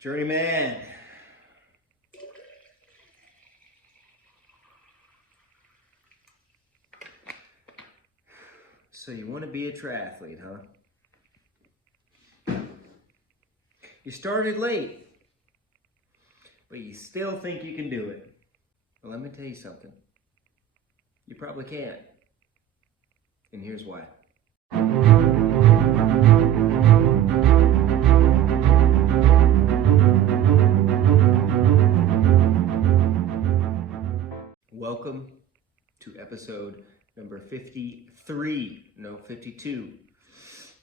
Journeyman. So you want to be a triathlete, huh? You started late, but you still think you can do it. Well, let me tell you something. You probably can't. And here's why. Welcome to episode number 53. No, 52.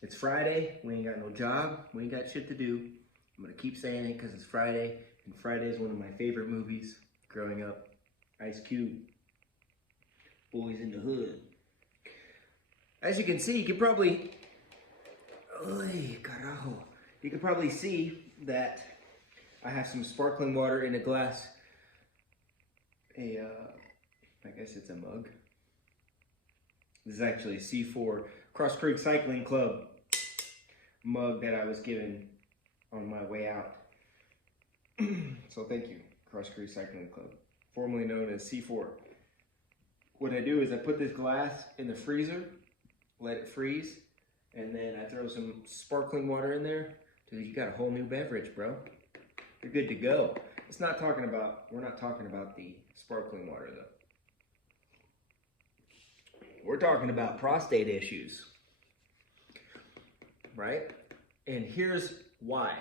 It's Friday. We ain't got no job. We ain't got shit to do. I'm going to keep saying it because it's Friday. And Friday is one of my favorite movies growing up. Ice Cube. Boys in the Hood. As you can see, you can probably... Ay, carajo. You can probably see that I have some sparkling water in a glass. I guess it's a mug. This is actually a C4 Cross Creek Cycling Club mug that I was given on my way out. So thank you, Cross Creek Cycling Club, formerly known as C4. What I do is I put this glass in the freezer, let it freeze, and then I throw some sparkling water in there. Dude, you got a whole new beverage, bro. You're good to go. We're not talking about the sparkling water though. We're talking about prostate issues, right? And here's why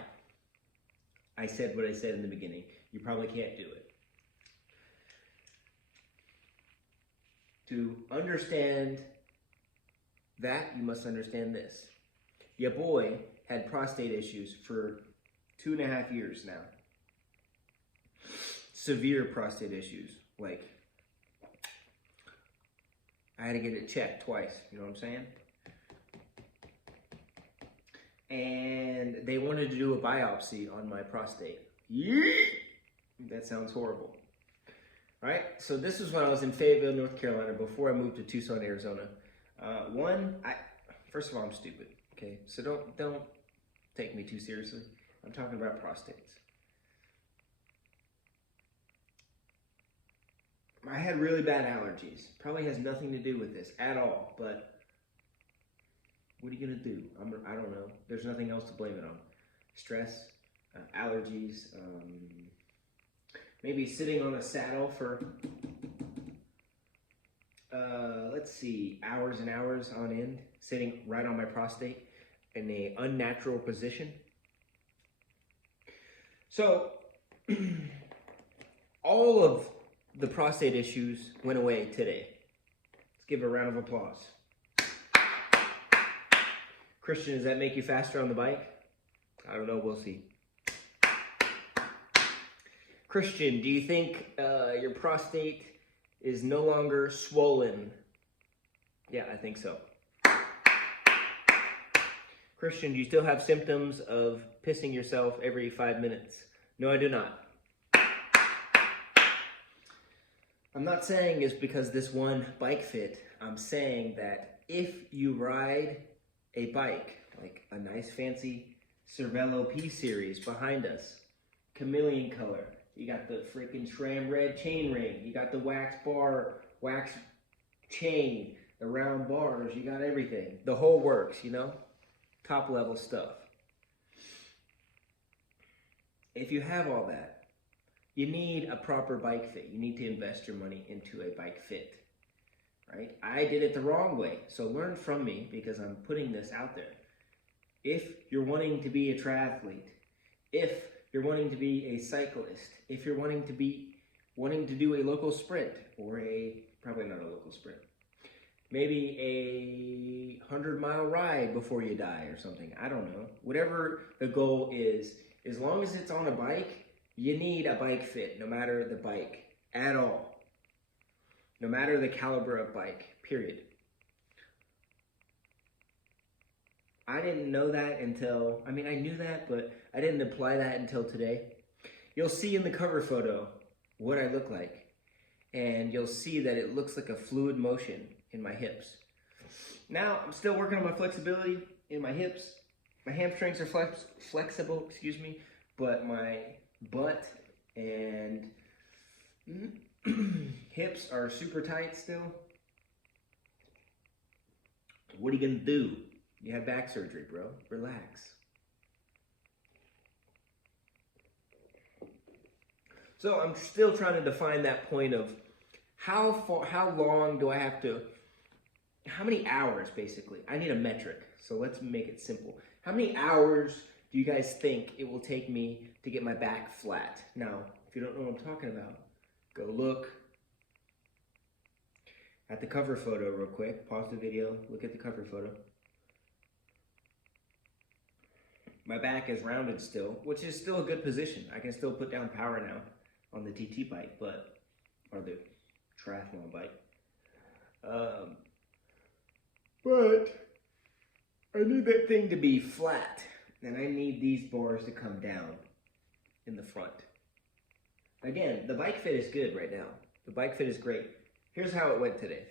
I said what I said in the beginning. You probably can't do it. To understand that, you must understand this. Your boy had prostate issues for 2.5 years now. Severe prostate issues. Like, I had to get it checked twice, you know what I'm saying? And they wanted to do a biopsy on my prostate. That sounds horrible. All right, so this was when I was in Fayetteville, North Carolina, before I moved to Tucson, Arizona. First of all, I'm stupid, okay? So don't take me too seriously. I'm talking about prostates. I had really bad allergies. Probably has nothing to do with this at all, but what are you gonna do? I don't know. There's nothing else to blame it on. Stress, allergies, maybe sitting on a saddle for, let's see, hours and hours on end, sitting right on my prostate in an unnatural position. So, all of the prostate issues went away today. Let's give a round of applause. Christian, does that make you faster on the bike? I don't know, we'll see. Christian, do you think your prostate is no longer swollen? Yeah, I think so. Christian, do you still have symptoms of pissing yourself every 5 minutes? No, I do not. I'm not saying it's because this one bike fit. I'm saying that if you ride a bike, like a nice fancy Cervelo P series behind us, chameleon color, you got the freaking SRAM red chain ring, you got the wax bar, wax chain, the round bars, you got everything. The whole works, you know? Top level stuff. If you have all that, you need a proper bike fit. You need to invest your money into a bike fit, right? I did it the wrong way, so learn from me because I'm putting this out there. If you're wanting to be a triathlete, if you're wanting to be a cyclist, if you're wanting to do a local sprint or probably not a local sprint, maybe a 100-mile ride before you die or something, I don't know. Whatever the goal is, as long as it's on a bike, you need a bike fit, no matter the bike at all. No matter the caliber of bike, period. I didn't know that until, I knew that, but I didn't apply that until today. You'll see in the cover photo what I look like, and you'll see that it looks like a fluid motion in my hips. Now, I'm still working on my flexibility in my hips. My hamstrings are flexible, but my butt and hips are super tight still. What are you gonna do? You had back surgery, bro. Relax. So I'm still trying to define that point of how long do I have to, how many hours basically? I need a metric, so let's make it simple. How many hours do you guys think it will take me to get my back flat? Now, if you don't know what I'm talking about, go look at the cover photo real quick. Pause the video, look at the cover photo. My back is rounded still, which is still a good position. I can still put down power now on the TT bike, or the triathlon bike. But I need that thing to be flat, and I need these bars to come down in the front. Again, the bike fit is good right now. The bike fit is great. Here's how it went today.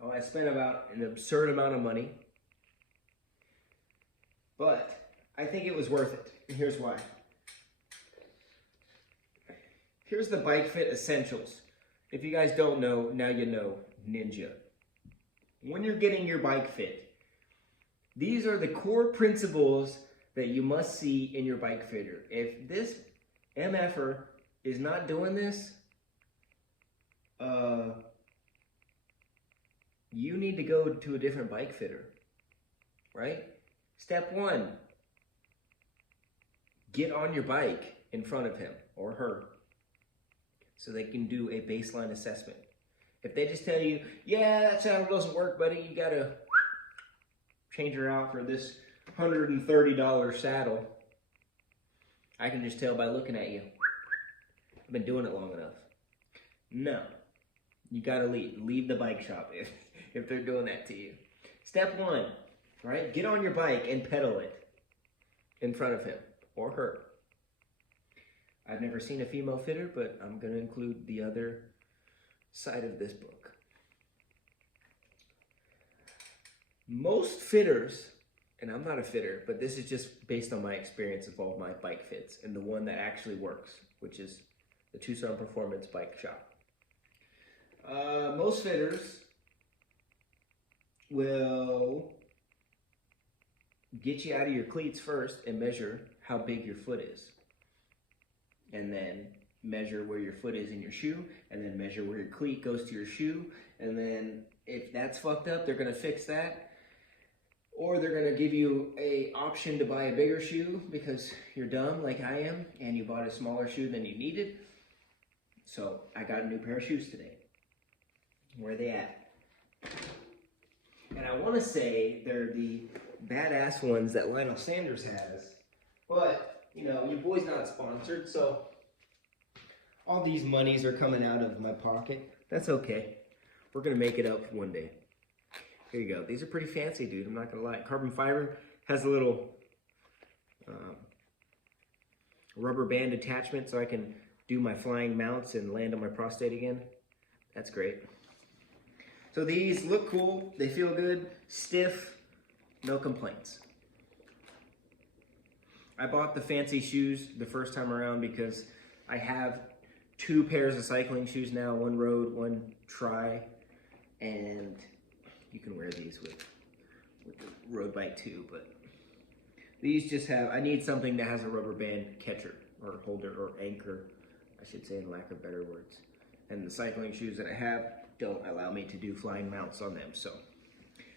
Oh, I spent about an absurd amount of money, but I think it was worth it. And here's why. Here's the Bike Fit Essentials. If you guys don't know, now you know, Ninja. When you're getting your bike fit, these are the core principles that you must see in your bike fitter. If this MFer is not doing this, you need to go to a different bike fitter, right? Step 1, get on your bike in front of him or her so they can do a baseline assessment. If they just tell you, yeah, that saddle doesn't work, buddy, you gotta change her out for this $130 saddle, I can just tell by looking at you, I've been doing it long enough. No, you gotta leave the bike shop if they're doing that to you. Step 1, right? Get on your bike and pedal it in front of him or her. I've never seen a female fitter, but I'm gonna include the other side of this book. Most fitters, and I'm not a fitter, but this is just based on my experience of all my bike fits and the one that actually works, which is the Tucson Performance Bike Shop. Most fitters will get you out of your cleats first and measure how big your foot is. And then measure where your foot is in your shoe, and then measure where your cleat goes to your shoe. And then if that's fucked up, they're gonna fix that. Or they're gonna give you an option to buy a bigger shoe because you're dumb like I am and you bought a smaller shoe than you needed. So I got a new pair of shoes today. Where are they at? And I wanna say they're the badass ones that Lionel Sanders has, but you know, your boy's not sponsored, so all these monies are coming out of my pocket. That's okay. We're gonna make it up one day. Here you go. These are pretty fancy, dude. I'm not gonna lie. Carbon fiber has a little rubber band attachment so I can do my flying mounts and land on my prostate again. That's great. So these look cool. They feel good. Stiff. No complaints. I bought the fancy shoes the first time around because I have 2 pairs of cycling shoes now, one road, one tri, and you can wear these with the road bike too, but these just have, I need something that has a rubber band catcher or holder or anchor, I should say in lack of better words. And the cycling shoes that I have don't allow me to do flying mounts on them, so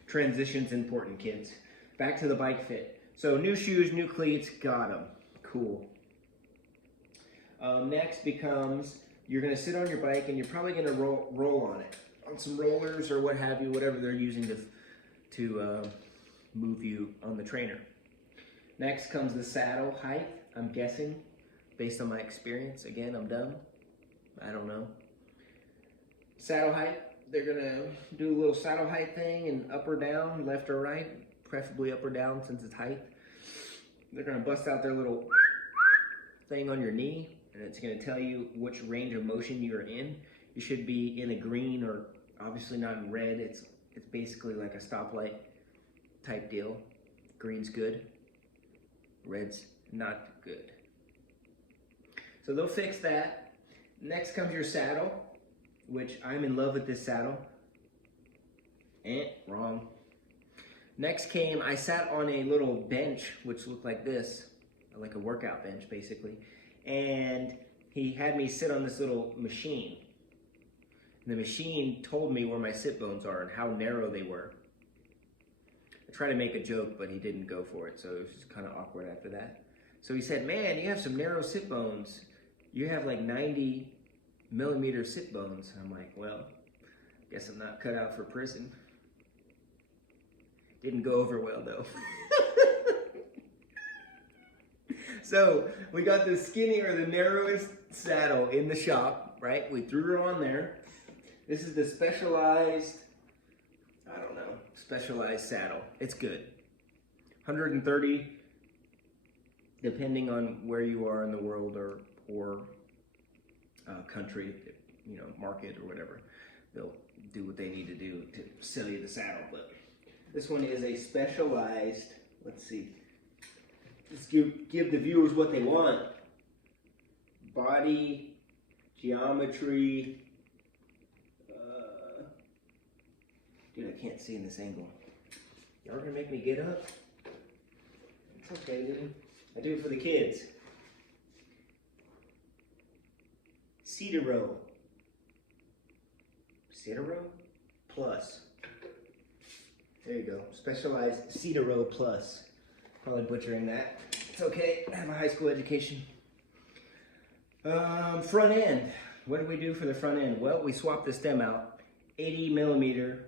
transition's important, kids. Back to the bike fit. So new shoes, new cleats, got them. Cool. Next becomes, you're gonna sit on your bike and you're probably gonna roll on it. On some rollers or what have you, whatever they're using to move you on the trainer. Next comes the saddle height, I'm guessing, based on my experience. Again, I'm dumb. I don't know. Saddle height, they're gonna do a little saddle height thing and up or down, left or right. Preferably up or down since it's height. They're gonna bust out their little thing on your knee and it's gonna tell you which range of motion you're in. You should be in a green or obviously not in red. It's basically like a stoplight type deal. Green's good. Red's not good. So they'll fix that. Next comes your saddle, which I'm in love with this saddle. Wrong. Next came, I sat on a little bench, which looked like this, like a workout bench basically. And he had me sit on this little machine. And the machine told me where my sit bones are and how narrow they were. I tried to make a joke, but he didn't go for it, so it was just kind of awkward after that. So he said, man, you have some narrow sit bones. You have like 90 millimeter sit bones. I'm like, well, guess I'm not cut out for prison. Didn't go over well though. So we got the skinny or the narrowest saddle in the shop, right? We threw her on there. This is the Specialized, I don't know, Specialized saddle. It's good. 130, depending on where you are in the world or country, you know, market or whatever. They'll do what they need to do to sell you the saddle. But this one is a Specialized, let's see. Let's give the viewers what they want. Body, geometry. Dude, I can't see in this angle. Y'all gonna make me get up? It's okay, dude. I do it for the kids. Cedaro Plus. There you go. Specialized Cedaro Plus. Probably butchering that. It's okay. I have a high school education. Front end. What did we do for the front end? Well, we swapped the stem out. 80 millimeter.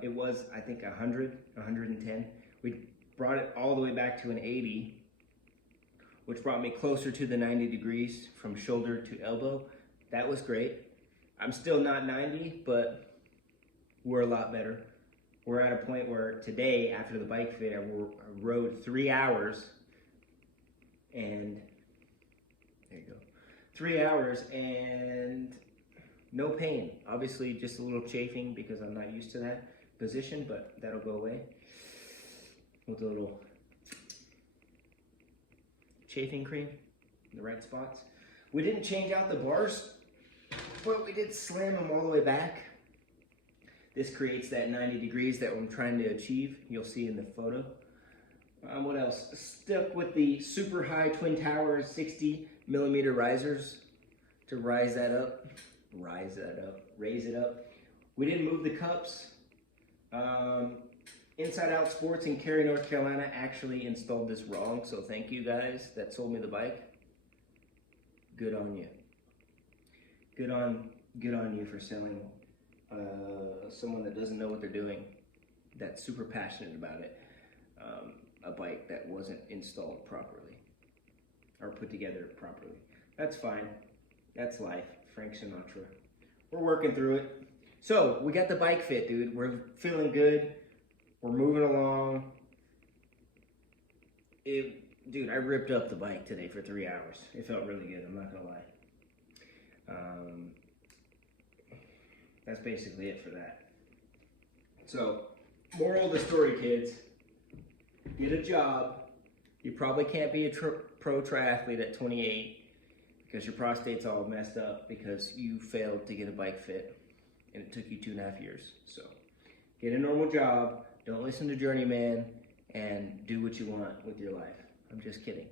It was, I think, 100, 110. We brought it all the way back to an 80, which brought me closer to the 90 degrees from shoulder to elbow. That was great. I'm still not 90, but we're a lot better. We're at a point where today, after the bike fit, I rode 3 hours, and there you go. 3 hours and no pain. Obviously, just a little chafing because I'm not used to that position, but that'll go away with a little chafing cream in the right spots. We didn't change out the bars, but we did slam them all the way back. This creates that 90 degrees that I'm trying to achieve. You'll see in the photo. What else? Stuck with the super high Twin Towers 60 millimeter risers to raise it up. We didn't move the cups. Inside Out Sports in Cary, North Carolina actually installed this wrong, so thank you guys that sold me the bike. Good on you. Good on you for selling someone that doesn't know what they're doing, that's super passionate about it, a bike that wasn't installed properly or put together properly. That's fine. That's life. Frank Sinatra. We're working through it. So we got the bike fit, dude. We're feeling good. We're moving along. Dude, I ripped up the bike today for 3 hours. It felt really good, I'm not gonna lie. That's basically it for that. So, moral of the story, kids. Get a job. You probably can't be a pro triathlete at 28 because your prostate's all messed up because you failed to get a bike fit and it took you 2.5 years. So, get a normal job. Don't listen to Journeyman and do what you want with your life. I'm just kidding.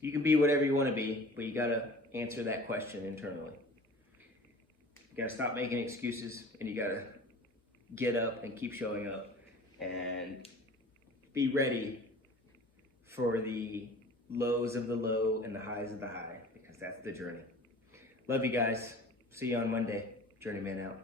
You can be whatever you want to be, but you gotta answer that question internally. You gotta stop making excuses and you gotta get up and keep showing up and be ready for the lows of the low and the highs of the high, because that's the journey. Love you guys. See you on Monday. Journeyman out.